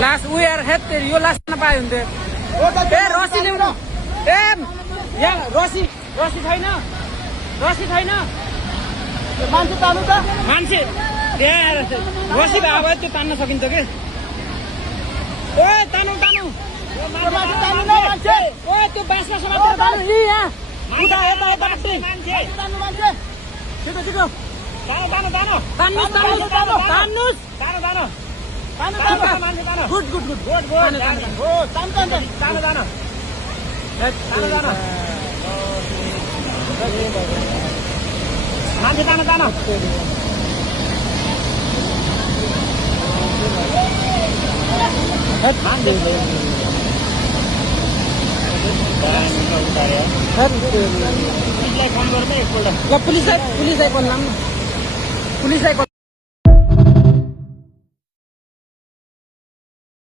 last ऊ यार हेत तेरी यो लास्ट नपाए हुन्थ्यो ए रसी ल्याउनु ए यहाँ रसी छैन मान्छे तान्नु त मान्छे त्यहाँ रसी भए भए त्यो तान्न सकिन्छ के ओ तानु मान्छे तान्नु न मान्छे ओ त्यो बाँसमा समातेर तानु यी यहाँ उता यता मान्छे तान्नु मान्छे छिटो तान्नुस् गुड पुलिसलाई फोन